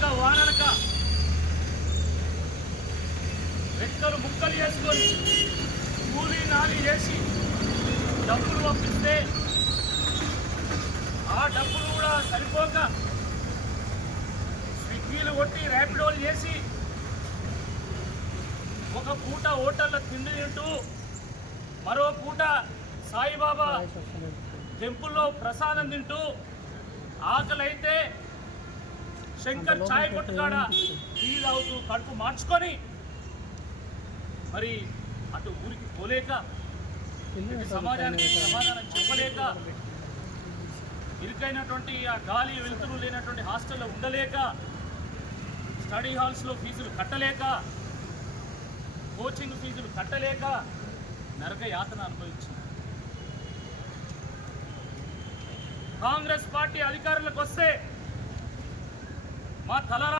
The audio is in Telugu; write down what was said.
ఎండనక వాననక రెక్కలు ముక్కలు చేసుకొని కూలీ నాలి చేసి డబ్బులు పంపిస్తే ఆ డబ్బులు కూడా సరిపోక స్విగ్గీలు కొట్టి ర్యాపిడోలు చేసి ఒక పూట హోటల్లో తిండి తింటూ మరో పూట సాయిబాబా టెంపుల్లో ప్రసాదం తింటూ ఆకలి అయితే శంకర్ ఛాయ్ కొట్టుకాడ టీ తాగుతూ కడుపు మార్చుకొని మరి అటు ఊరికి పోలేక సమాజానికి సమాధానం చెప్పలేక ఇరుకైనటువంటి ఆ గాలి వెలుతురు లేనటువంటి హాస్టల్లో ఉండలేక స్టడీ హాల్స్లో ఫీజులు కట్టలేక కోచింగ్ ఫీజులు కట్టలేక నరక యాతన అనుభవించింది. కాంగ్రెస్ పార్టీ అధికారులకు వస్తే మా తలరా